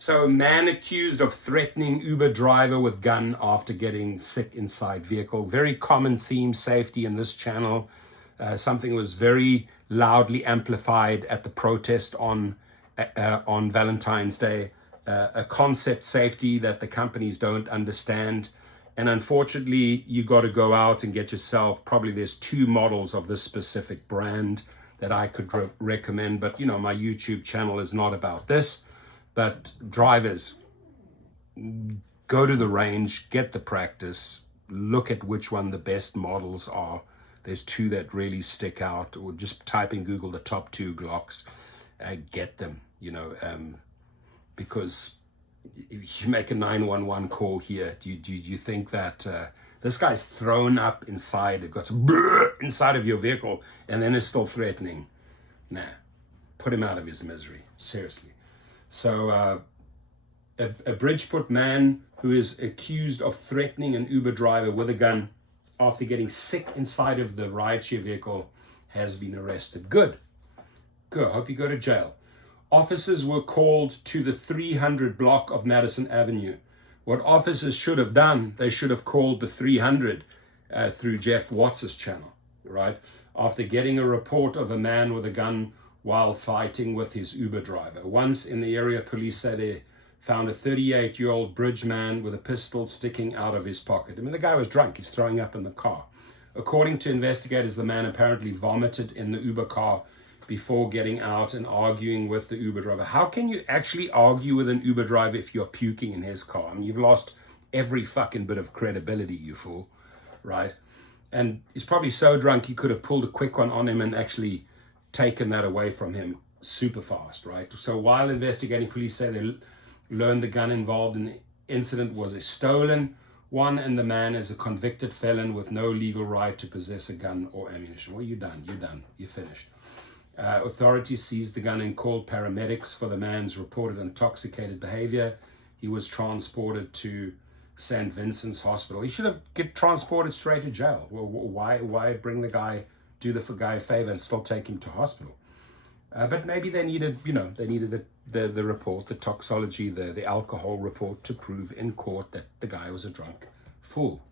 So a man accused of threatening Uber driver with gun after getting sick inside vehicle. Very common theme, safety, in this channel. Something was very loudly amplified at the protest on Valentine's Day. A concept, safety, that the companies don't understand. And unfortunately, you got to go out and get yourself, probably there's 2 models of this specific brand that I could recommend. But, you know, my YouTube channel is not about this. But drivers, go to the range, get the practice, look at which one the best models are. There's 2 that really stick out, or just type in Google the top 2 Glocks, get them, you know, because if you make a 911 call here, do you think that this guy's thrown up inside, it got inside of your vehicle and then is still threatening? Nah, put him out of his misery, seriously. So a Bridgeport man who is accused of threatening an Uber driver with a gun after getting sick inside of the rideshare vehicle has been arrested. Good. Hope you go to jail. Officers were called to the 300 block of Madison Avenue. What officers should have done, they should have called the 300 through Jeff Watts' channel, right? After getting a report of a man with a gun while fighting with his Uber driver. Once in the area, police said they found a 38-year-old bridge man with a pistol sticking out of his pocket. I mean, the guy was drunk. He's throwing up in the car. According to investigators, the man apparently vomited in the Uber car before getting out and arguing with the Uber driver. How can you actually argue with an Uber driver if you're puking in his car? I mean, you've lost every fucking bit of credibility, you fool, right? And he's probably so drunk he could have pulled a quick one on him and actually taken that away from him super fast, right? So while investigating, police say they learned the gun involved in the incident was a stolen one, and the man is a convicted felon with no legal right to possess a gun or ammunition. Well, you're done. You're finished. Authorities seized the gun and called paramedics for the man's reported intoxicated behavior. He was transported to St. Vincent's Hospital. He should have get transported straight to jail. Well, why bring the guy, do the guy a favor and still take him to hospital? But maybe they needed, the report, the toxology, the alcohol report to prove in court that the guy was a drunk fool.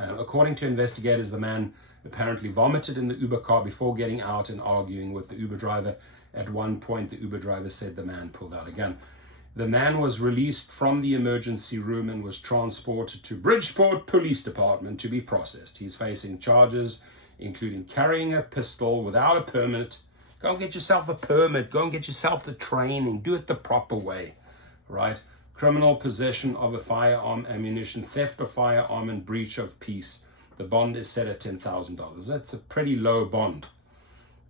According to investigators, the man apparently vomited in the Uber car before getting out and arguing with the Uber driver. At one point, the Uber driver said the man pulled out a gun. The man was released from the emergency room and was transported to Bridgeport Police Department to be processed. He's facing charges, including carrying a pistol without a permit. Go and get yourself a permit. Go and get yourself the training. Do it the proper way, right? Criminal possession of a firearm, ammunition, theft of firearm, and breach of peace. The bond is set at $10,000. That's a pretty low bond.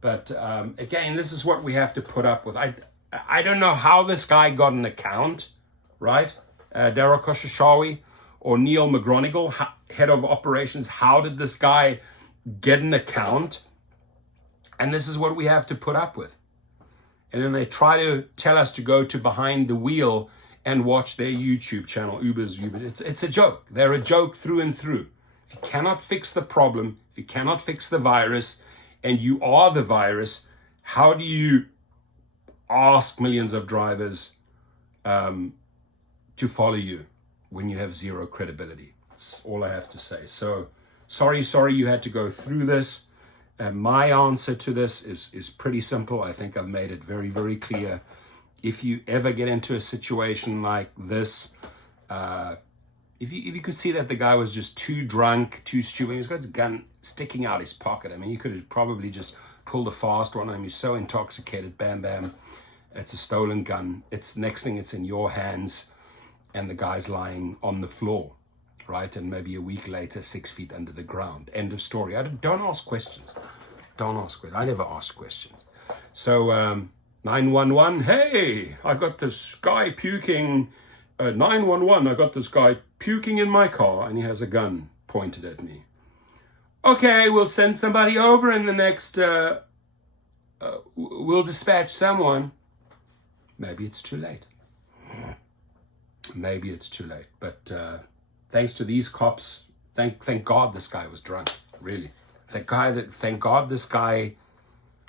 But again, this is what we have to put up with. I don't know how this guy got an account, right? Daryl Koshashawi or Neil McGonigal, head of operations. How did this guy get an account? And this is what we have to put up with. And then they try to tell us to go to behind the wheel and watch their YouTube channel, Uber. It's a joke. They're a joke through and through. If you cannot fix the problem, if you cannot fix the virus, and you are the virus, how do you ask millions of drivers to follow you when you have zero credibility? That's all I have to say. So sorry you had to go through this. My answer to this is pretty simple. I think I've made it very, very clear. If you ever get into a situation like this, if you could see that the guy was just too drunk, too stupid, he's got the gun sticking out his pocket. I mean, you could have probably just pulled a fast one on him. He's so intoxicated, bam, bam. It's a stolen gun. It's next thing, it's in your hands, and the guy's lying on the floor, right? And maybe a week later, 6 feet under the ground. End of story. Don't ask questions. Don't ask questions. I never ask questions. So 911, hey, I got this guy puking. 911, I got this guy puking in my car, and he has a gun pointed at me. Okay, we'll send somebody over in the next, we'll dispatch someone. Maybe it's too late. Maybe it's too late. But thanks to these cops, thank God this guy was drunk, really. Thank God this guy,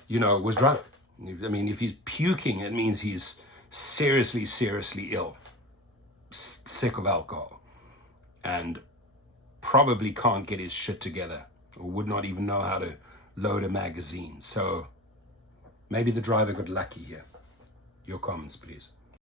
was drunk. I mean, if he's puking, it means he's seriously, seriously ill, sick of alcohol, and probably can't get his shit together, or would not even know how to load a magazine. So maybe the driver got lucky here. Your comments, please.